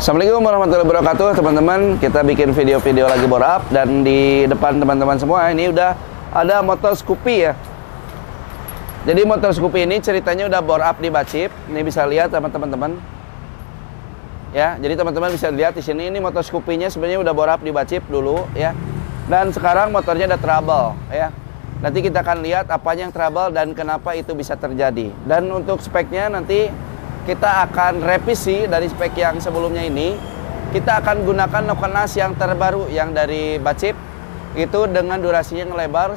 Assalamualaikum warahmatullahi wabarakatuh, teman-teman. Kita bikin video-video lagi bore up, dan di depan teman-teman semua ini udah ada motor Scoopy ya. Jadi motor Scoopy ini ceritanya udah bore up di Bacip. Ini bisa lihat sama teman-teman. Ya, jadi teman-teman bisa lihat di sini ini motor Scoopy-nya sebenarnya udah bore up di Bacip dulu ya. Dan sekarang motornya ada trouble ya. Nanti kita akan lihat apanya yang trouble dan kenapa itu bisa terjadi. Dan untuk speknya nanti kita akan revisi dari spek yang sebelumnya ini. Kita akan gunakan Nokonas yang terbaru yang dari Bacip. Itu dengan durasinya yang lebar.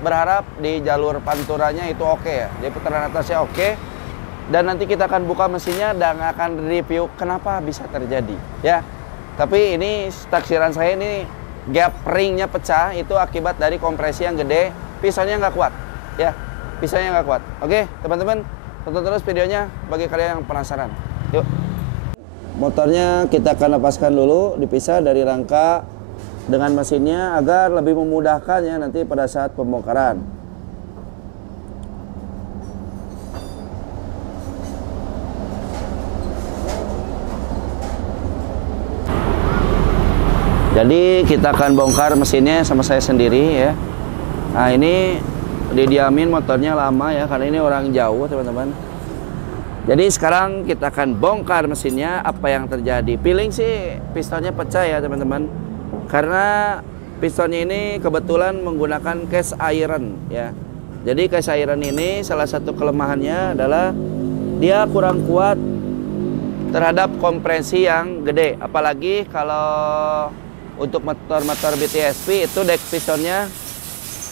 Berharap di jalur panturanya itu oke ya. Jadi putaran atasnya oke. Dan nanti kita akan buka mesinnya dan akan review kenapa bisa terjadi ya. Tapi ini taksiran saya ini gap ringnya pecah. Itu akibat dari kompresi yang gede. Pistonnya nggak kuat ya. Pistonnya nggak kuat. Oke teman-teman, tonton terus videonya bagi kalian yang penasaran. Yuk. Motornya kita akan lepaskan dulu, dipisah dari rangka dengan mesinnya agar lebih memudahkan ya nanti pada saat pembongkaran. Jadi kita akan bongkar mesinnya sama saya sendiri ya. Nah ini didiamin motornya lama ya, karena ini orang jauh teman-teman. Jadi sekarang kita akan bongkar mesinnya. Apa yang terjadi? Feeling sih pistonnya pecah ya teman-teman. Karena pistonnya ini kebetulan menggunakan cast iron ya. Jadi cast iron ini salah satu kelemahannya adalah dia kurang kuat terhadap kompresi yang gede. Apalagi kalau untuk motor-motor BTSP itu deck pistonnya,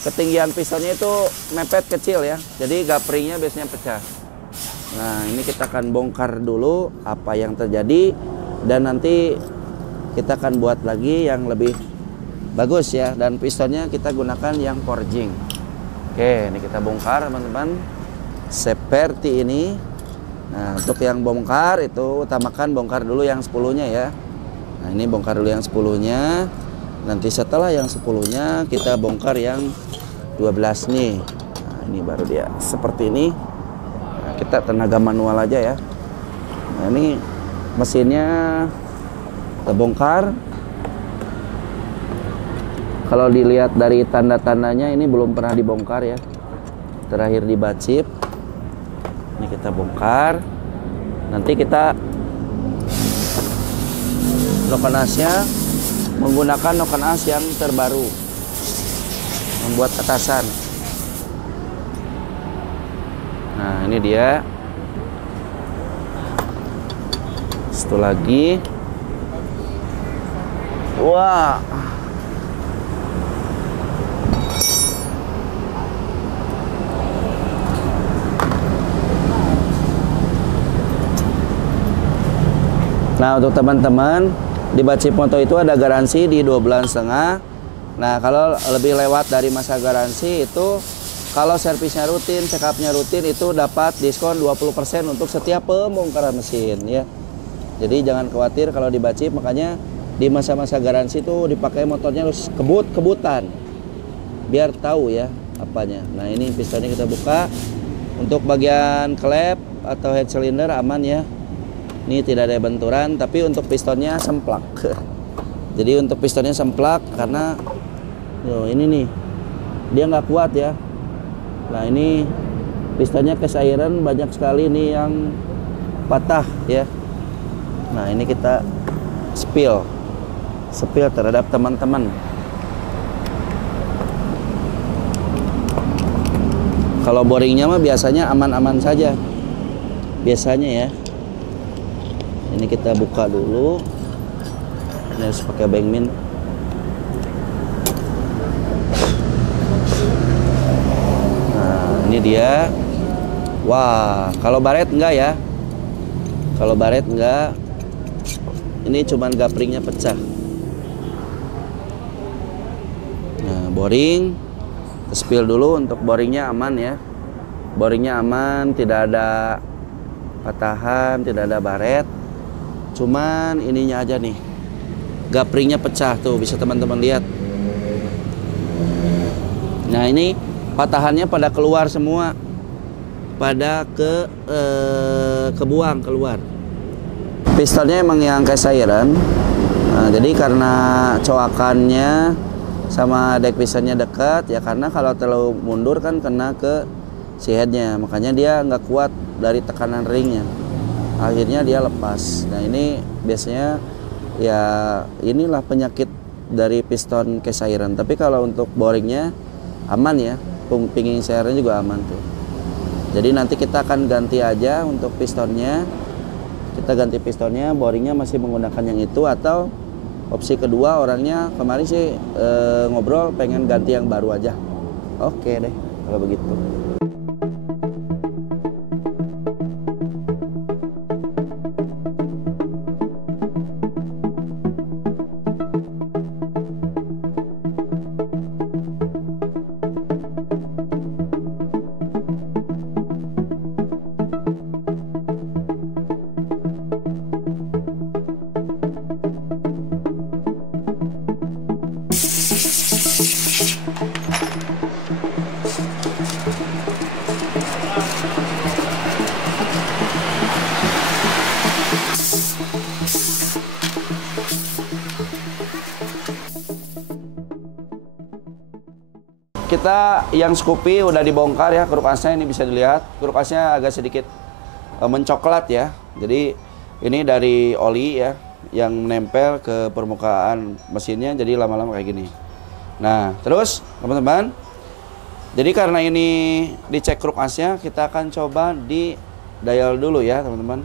ketinggian pistonnya itu mepet kecil ya. Jadi gapringnya biasanya pecah. Nah ini kita akan bongkar dulu apa yang terjadi. Dan nanti kita akan buat lagi yang lebih bagus ya. Dan pistonnya kita gunakan yang forging. Oke ini kita bongkar teman-teman. Seperti ini. Nah untuk yang bongkar itu utamakan bongkar dulu yang 10-nya ya. Nah ini bongkar dulu yang 10-nya. Nanti setelah yang 10-nya kita bongkar yang 12 nih. Nah ini baru dia seperti ini. Nah, kita tenaga manual aja ya. Nah ini mesinnya kita bongkar. Kalau dilihat dari tanda-tandanya ini belum pernah dibongkar ya. Terakhir di Bacip. Ini kita bongkar. Nanti kita Nokonasnya menggunakan Nokonas yang terbaru, membuat atasan. Nah ini dia. Satu lagi. Wah. Nah untuk teman-teman, di Bacip Moto itu ada garansi di 2,5 bulan. Nah kalau lebih lewat dari masa garansi itu, kalau servisnya rutin, check up-nya rutin, itu dapat diskon 20% untuk setiap pembongkaran mesin ya. Jadi jangan khawatir kalau di Bacip, makanya di masa-masa garansi itu dipakai motornya harus kebut-kebutan biar tahu ya apanya. Nah ini pistonnya kita buka. Untuk bagian klep atau head cylinder aman ya. Ini tidak ada benturan, tapi untuk pistonnya semplak. Jadi untuk pistonnya semplak karena ini nih dia nggak kuat ya. Nah ini pistonnya cast iron banyak sekali nih yang patah ya. Nah ini kita spill terhadap teman-teman. Kalau boringnya mah biasanya aman-aman saja biasanya ya. Ini kita buka dulu. Ini harus pakai bengmin. Nah ini dia. Wah kalau baret enggak ya. Kalau baret enggak. Ini cuman gapringnya pecah. Nah boring. Spill dulu. Untuk boringnya aman ya. Boringnya aman, tidak ada patahan, tidak ada baret. Cuman ininya aja nih, gapringnya pecah tuh, bisa teman-teman lihat. Nah ini patahannya pada keluar semua, pada kebuang keluar. pistonnya emang yang cairan. Nah, jadi karena coakannya sama dek pistonnya dekat ya, karena kalau terlalu mundur kan kena ke si headnya, makanya dia nggak kuat dari tekanan ringnya, akhirnya dia lepas. Nah ini biasanya ya inilah penyakit dari piston cairan. Tapi kalau untuk boringnya aman ya, pinging cairannya juga aman tuh. Jadi nanti kita akan ganti aja untuk pistonnya, kita ganti pistonnya, boringnya masih menggunakan yang itu, atau opsi kedua orangnya kemarin sih ngobrol pengen ganti yang baru aja. Oke deh kalau begitu. Kita yang Scoopy udah dibongkar ya, kruk asnya ini bisa dilihat. Kruk asnya agak sedikit mencoklat ya. Jadi ini dari oli ya yang nempel ke permukaan mesinnya, jadi lama-lama kayak gini. Nah, terus teman-teman, jadi karena ini dicek kruk asnya, kita akan coba di dial dulu ya teman-teman.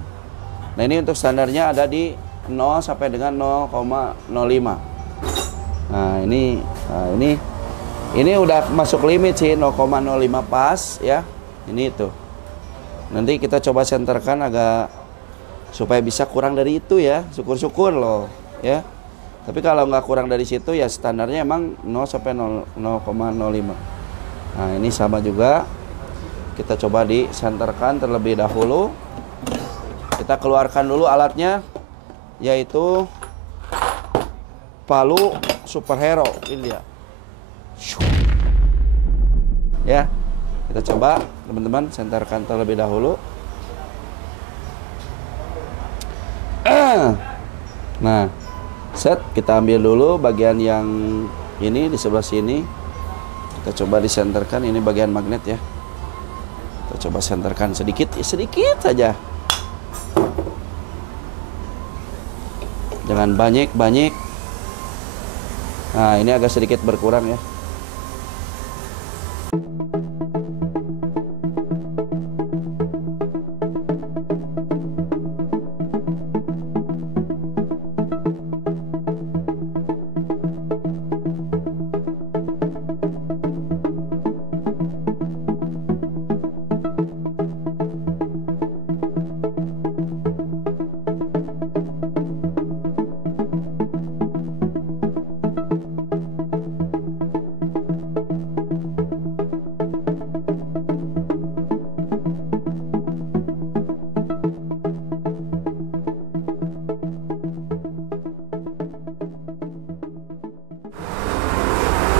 Nah, ini untuk standarnya ada di 0 sampai dengan 0,05. Nah, ini udah masuk limit sih, 0,05 pas ya. Ini itu. Nanti kita coba senterkan agak supaya bisa kurang dari itu ya. Syukur-syukur loh ya. Tapi kalau nggak kurang dari situ ya standarnya emang 0 sampai 0,05. Nah, ini sama juga. Kita coba disenterkan terlebih dahulu. Kita keluarkan dulu alatnya, yaitu palu superhero ini dia. Ya, kita coba teman-teman senterkan terlebih dahulu. Nah, set, kita ambil dulu bagian yang ini di sebelah sini. Kita coba disenterkan, ini bagian magnet ya. Kita coba senterkan sedikit, sedikit saja. Jangan banyak-banyak. Nah, ini agak sedikit berkurang ya.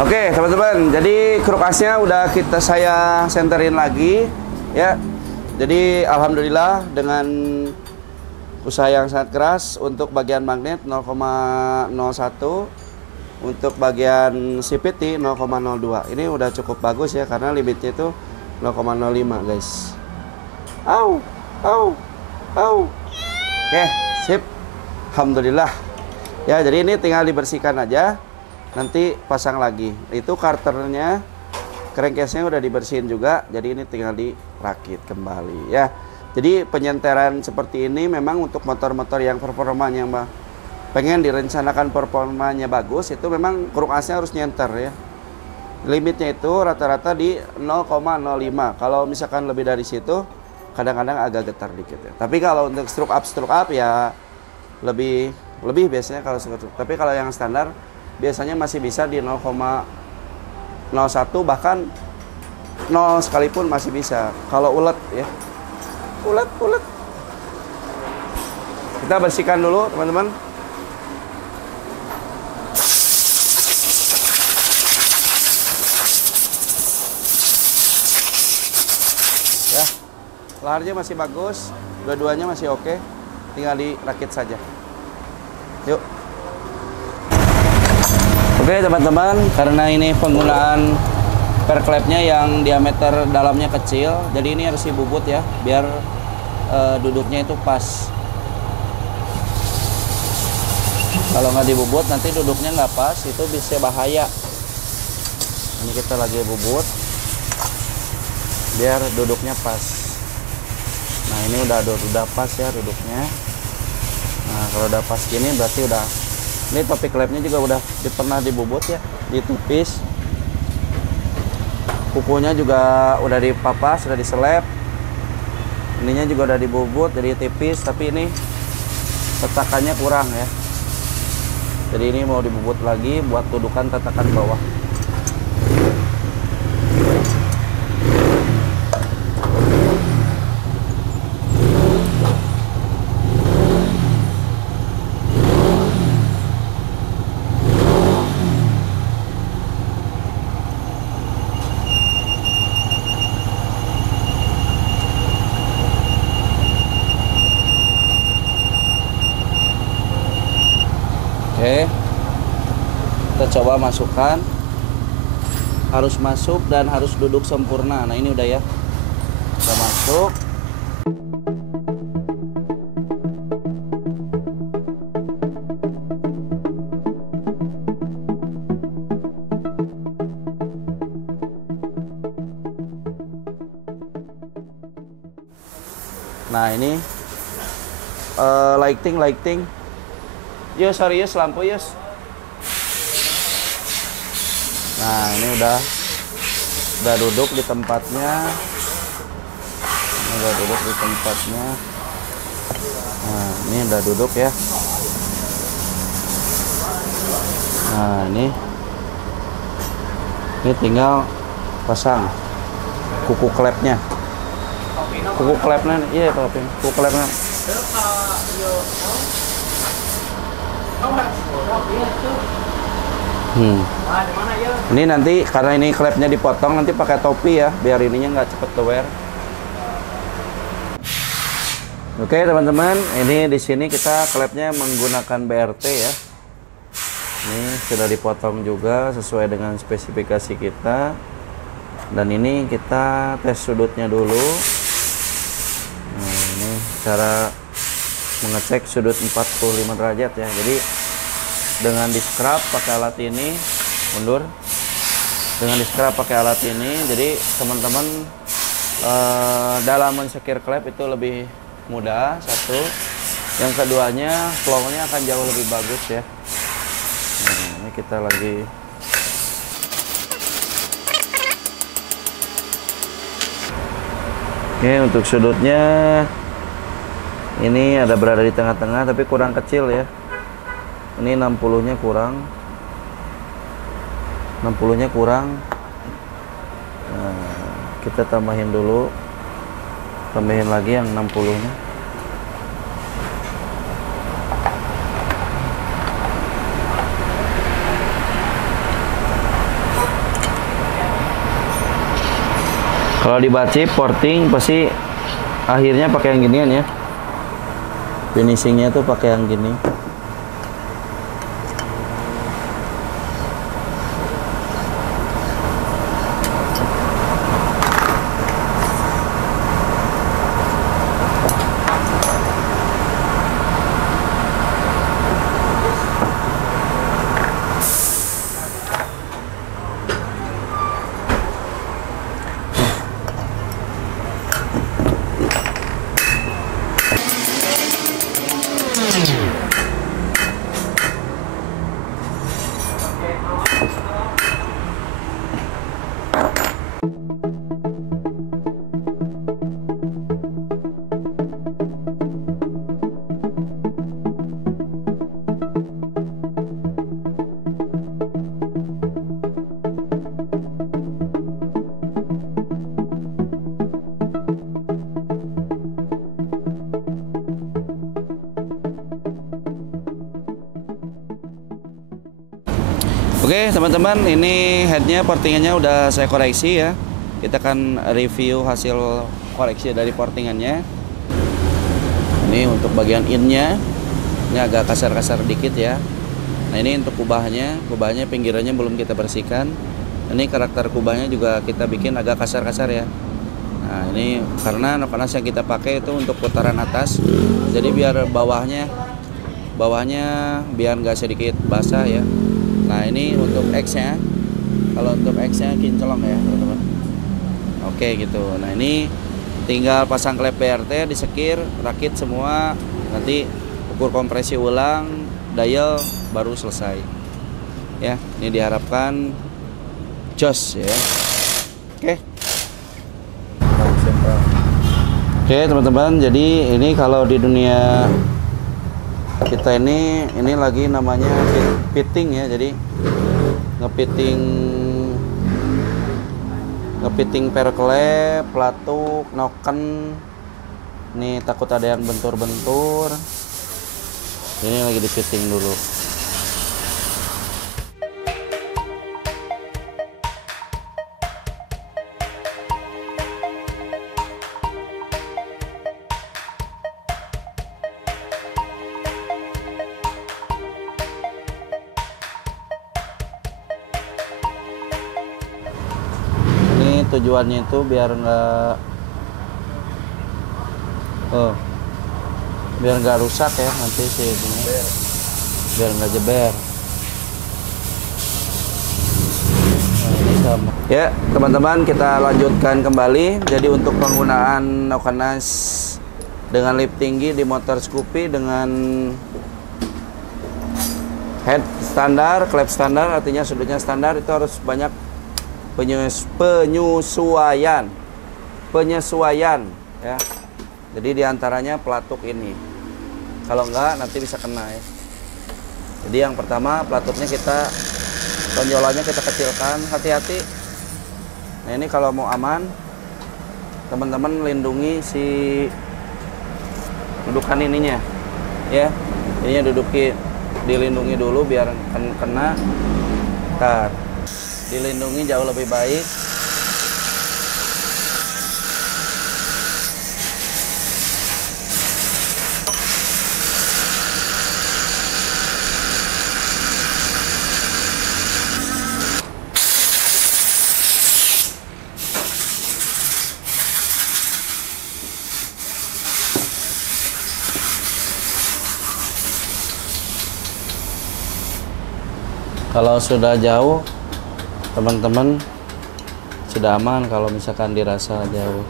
Oke teman-teman, jadi kruk asnya udah saya senterin lagi ya. Jadi alhamdulillah dengan usaha yang sangat keras untuk bagian magnet 0,01, untuk bagian sipit di 0,02. Ini udah cukup bagus ya, karena limitnya itu 0,05 guys. Au. Oke, sip. Alhamdulillah. Ya, jadi ini tinggal dibersihkan aja. Nanti pasang lagi. Itu karternya, crankcase-nya udah dibersihin juga. Jadi ini tinggal dirakit kembali ya. Jadi penyenteran seperti ini memang untuk motor-motor yang performanya pengen direncanakan performanya bagus, itu memang kruk asnya harus nyenter ya. Limitnya itu rata-rata di 0,05. Kalau misalkan lebih dari situ kadang-kadang agak getar dikit ya. Tapi kalau untuk stroke up ya lebih biasanya kalau stroke. Tapi kalau yang standar biasanya masih bisa di 0,01, bahkan 0 sekalipun masih bisa. Kalau ulet ya, ulet. Kita bersihkan dulu teman-teman. Ya, laharnya masih bagus, dua-duanya masih oke. tinggal dirakit saja. Yuk. Oke teman-teman, karena ini penggunaan perklepnya yang diameter dalamnya kecil, jadi ini harus dibubut ya, biar duduknya itu pas. Kalau nggak dibubut nanti duduknya nggak pas, itu bisa bahaya. Ini kita lagi bubut biar duduknya pas. Nah ini udah pas ya duduknya. Nah kalau udah pas gini berarti udah. Ini topi klepnya juga udah pernah dibubut ya, ditipis. Kukunya juga udah dipapas, sudah diselep. Ininya juga udah dibubut, jadi tipis. Tapi ini tatakannya kurang ya. Jadi ini mau dibubut lagi buat dudukan tatakan bawah. Oke, kita coba masukkan, harus masuk dan harus duduk sempurna. Nah ini udah ya, udah masuk. Nah ini lighting. Yus, sorry Yus, lampu Yus. Nah ini udah duduk di tempatnya. Ini udah duduk di tempatnya. Nah ini udah duduk ya. Nah ini tinggal pasang kuku klepnya. Kuku klepnya, iya Pak Pin. Kuku klepnya. Ini nanti karena ini klepnya dipotong, nanti pakai topi ya, biar ininya nggak cepet kewear. Oke teman-teman, ini di sini kita klepnya menggunakan BRT ya. Ini sudah dipotong juga sesuai dengan spesifikasi kita. Dan ini kita tes sudutnya dulu. Nah, ini cara mengecek sudut 45 derajat ya. Jadi dengan di scrub pakai alat ini, mundur. Dengan di scrub pakai alat ini, jadi teman-teman dalam mensekir klep itu lebih mudah, satu. Yang keduanya flow-nya akan jauh lebih bagus ya. Nah, ini kita lagi oke, untuk sudutnya ini ada berada di tengah-tengah tapi kurang kecil ya. Ini 60-nya kurang. 60-nya kurang. Nah, kita tambahin dulu. Tambahin lagi yang 60-nya. Kalau dibaci porting pasti akhirnya pakai yang ginian ya. Finishingnya tuh pakai yang gini. Oke teman-teman, ini headnya portingannya udah saya koreksi ya. Kita akan review hasil koreksi dari portingannya. ini untuk bagian innya, ini agak kasar-kasar dikit ya. Nah ini untuk kubahnya pinggirannya belum kita bersihkan. Ini karakter kubahnya juga kita bikin agak kasar-kasar ya. Nah ini karena panas yang kita pakai itu untuk putaran atas, jadi biar bawahnya biar nggak sedikit basah ya. Nah ini untuk X-nya, kalau untuk X-nya kinclong ya teman-teman. Oke gitu. Nah ini tinggal pasang klep BRT, disekir, rakit semua, nanti ukur kompresi ulang, dial, baru selesai ya. Ini diharapkan jos ya. Oke teman-teman, jadi ini kalau di dunia kita ini lagi namanya fitting ya. Jadi ngepiting perklep, pelatuk, noken. Ini takut ada yang bentur-bentur. Ini lagi di fitting dulu. Ini tujuannya itu biar nggak rusak ya nanti sih ini, biar nggak jeber. Ya teman-teman, kita lanjutkan kembali. Jadi untuk penggunaan Nokenas dengan lip tinggi di motor Scoopy dengan head standar, klep standar, artinya sudutnya standar, itu harus banyak penyesuaian ya. Jadi diantaranya pelatuk ini, kalau enggak nanti bisa kena ya. Jadi yang pertama pelatuknya tonjolannya kita kecilkan, hati-hati. Nah ini kalau mau aman, teman-teman lindungi si dudukan ininya ya. Ininya dilindungi dulu biar kena. Dilindungi jauh lebih baik. Kalau sudah jauh, teman-teman sudah aman kalau misalkan dirasa jauh.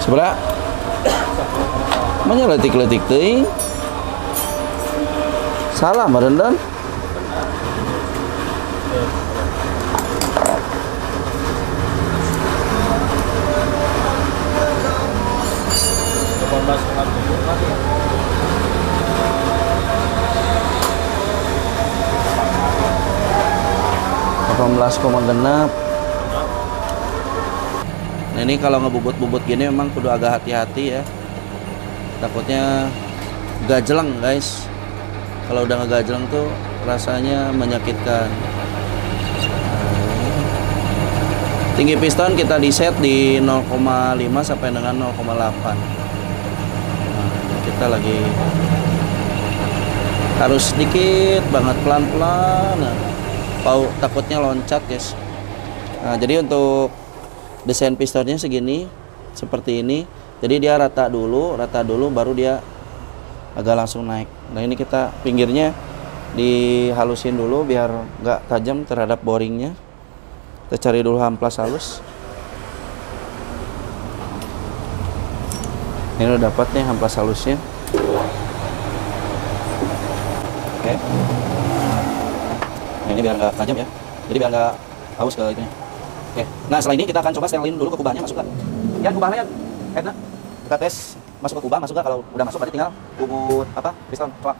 Sebelah mana letik-letik teuing. Salah merendan. ,genap. Nah ini kalau ngebubut-bubut gini memang kudu agak hati-hati ya, takutnya gajeleng guys. Kalau udah ngegajeleng tuh rasanya menyakitkan. Tinggi piston kita di set di 0,5 sampai dengan 0,8. Nah, kita lagi harus sedikit banget, pelan-pelan. Nah, takutnya loncat guys. Nah jadi untuk desain pistonnya segini, seperti ini. Jadi dia rata dulu baru dia agak langsung naik. Nah ini kita pinggirnya dihalusin dulu biar nggak tajam terhadap boringnya. Kita cari dulu amplas halus. Ini udah dapat nih amplas halusnya. Oke. Nah, ini biar nggak tajam ya. Jadi biar nggak haus ke itunya. Oke. Nah setelah ini kita akan coba setelin dulu ke kubahnya, masukkan. Ya kubahnya, headnya kita tes. masuk ke kubah, masuk gak? Kalau udah masuk berarti tinggal bubut apa? Piston, coak.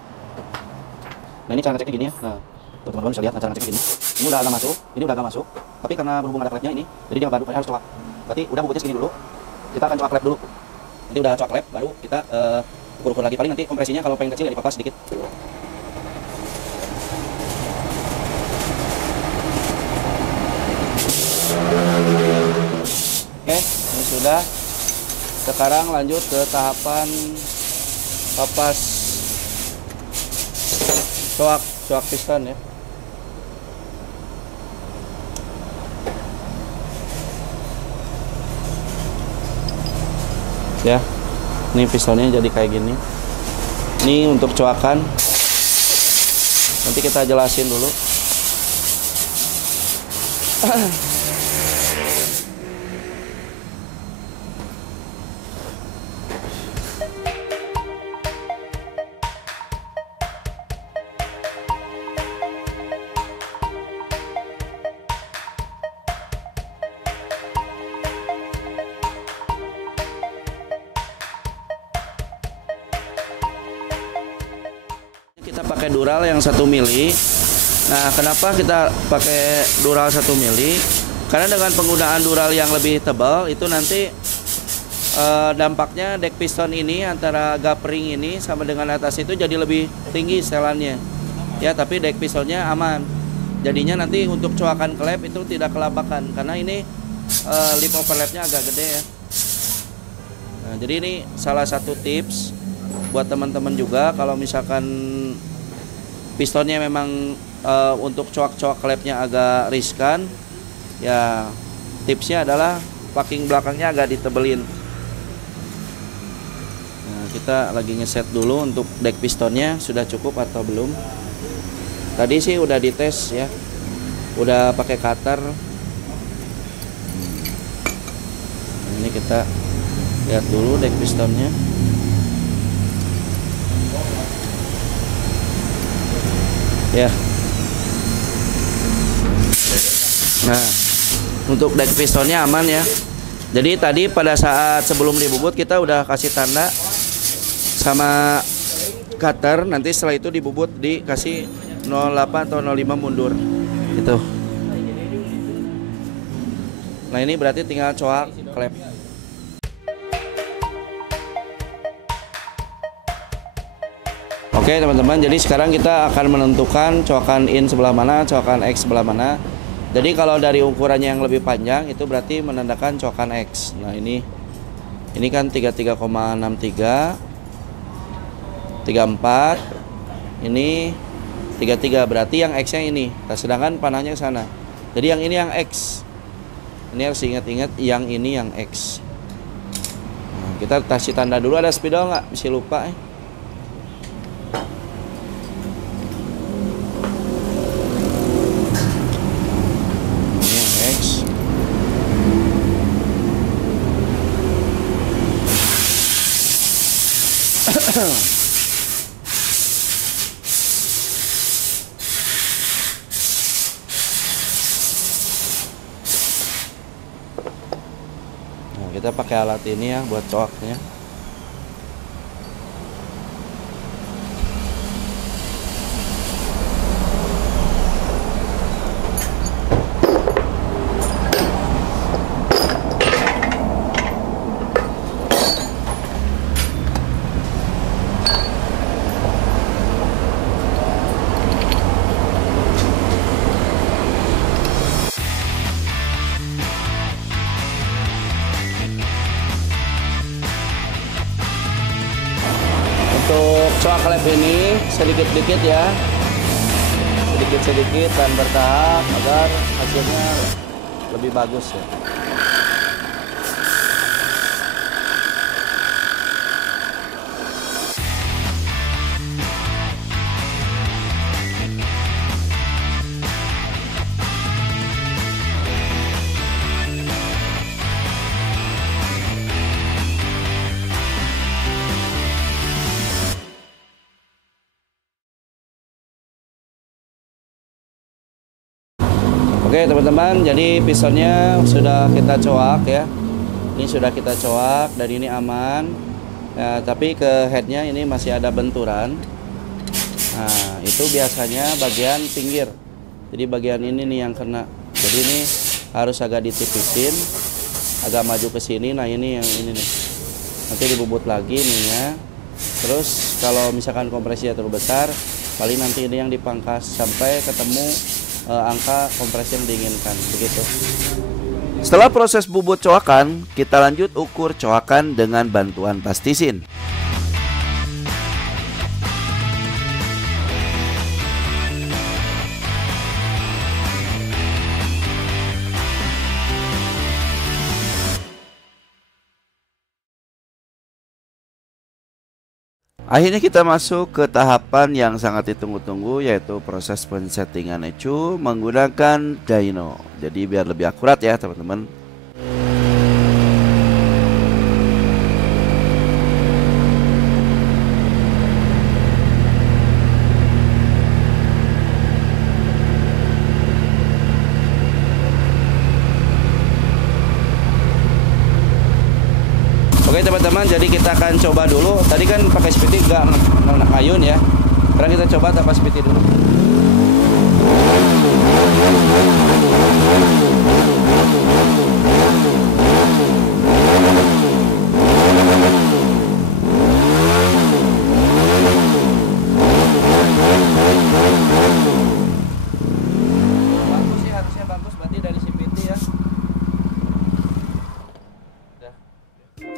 Nah ini cara ngeceknya gini ya. Nah, tuh teman-teman bisa lihat cara ngeceknya gini. Ini udah agak masuk, ini udah agak masuk. Tapi karena berhubung ada klepnya ini, jadi dia baru harus coak. Berarti udah bubutnya segini dulu. Kita akan coak klep dulu. Nanti udah coak klep, baru kita ukur-ukur lagi. Paling nanti kompresinya kalau pengen kecil ya dipangkas sedikit. Oke, ini sudah. Sekarang lanjut ke tahapan papas coak piston ya. Ya, ini pistonnya jadi kayak gini. Ini untuk coakan. Nanti kita jelasin dulu. Kita pakai dural yang 1 mili. Nah, kenapa kita pakai dural 1 mili? Karena dengan penggunaan dural yang lebih tebal itu nanti dampaknya dek piston ini antara gapring ini sama dengan atas itu jadi lebih tinggi setelannya. Ya, tapi dek pistonnya aman. Jadinya nanti untuk coakan klep itu tidak kelabakan karena ini lip overlapnya agak gede ya. Nah, jadi ini salah satu tips buat teman-teman juga kalau misalkan pistonnya memang untuk coak-coak klepnya agak riskan, ya tipsnya adalah packing belakangnya agak ditebelin. Nah, kita lagi ngeset dulu untuk dek pistonnya sudah cukup atau belum. Tadi sih udah dites ya, udah pakai cutter. Ini kita lihat dulu dek pistonnya. Ya. Nah, untuk dek pistonnya aman ya. Jadi tadi pada saat sebelum dibubut kita udah kasih tanda sama cutter. Nanti setelah itu dibubut dikasih 08 atau 05 mundur. Gitu. Nah, ini berarti tinggal coak klep. Oke teman-teman, jadi sekarang kita akan menentukan coakan in sebelah mana, coakan X sebelah mana. Jadi kalau dari ukurannya yang lebih panjang itu berarti menandakan coakan X. Nah ini kan 33,63, 34, ini 33, berarti yang X-nya ini. Nah, sedangkan panahnya ke sana. Jadi yang ini yang X. Ini harus ingat-ingat yang ini yang X. Nah, kita kasih tanda dulu, ada spidol nggak? Bisa lupa ya. Nah, kita pakai alat ini ya buat coaknya. Untuk coak klep ini sedikit-sedikit ya, sedikit-sedikit dan bertahap agar hasilnya lebih bagus ya. Oke teman-teman, jadi pistonnya sudah kita coak ya. Ini sudah kita coak dan ini aman. Ya, tapi ke headnya ini masih ada benturan. Nah, itu biasanya bagian pinggir. Jadi bagian ini nih yang kena. Jadi ini harus agak ditipisin, agak maju ke sini. Nah, ini yang ini nih. Nanti dibubut lagi ininya. Terus kalau misalkan kompresinya terlalu besar, paling nanti ini yang dipangkas sampai ketemu angka kompresi yang diinginkan. Begitu. Setelah proses bubut coakan, kita lanjut ukur coakan dengan bantuan plastisin. Akhirnya kita masuk ke tahapan yang sangat ditunggu-tunggu, yaitu proses pensettingan ECU menggunakan dyno. Jadi biar lebih akurat ya teman-teman. Oke teman-teman, jadi kita akan coba dulu. Tadi kan pakai speedy nggak ngayun ya. Sekarang kita coba tanpa speedy dulu. Bagus sih, harusnya bagus berarti dari speedy ya.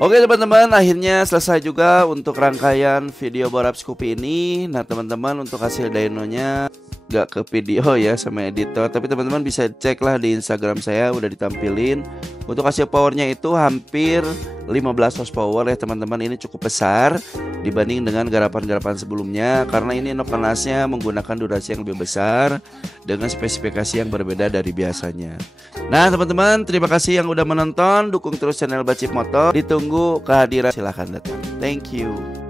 Oke teman-teman, akhirnya selesai juga untuk rangkaian video Borap Scoopy ini. Nah teman-teman, untuk hasil dynonya gak ke video ya sama editor, tapi teman-teman bisa cek lah di Instagram saya, udah ditampilin. Untuk hasil powernya itu hampir 15 horsepower ya teman-teman. Ini cukup besar dibanding dengan garapan-garapan sebelumnya, karena ini nok panasnya menggunakan durasi yang lebih besar dengan spesifikasi yang berbeda dari biasanya. Nah teman-teman, terima kasih yang udah menonton. Dukung terus channel Bacip Motor. Ditunggu kehadiran, silahkan datang. Thank you.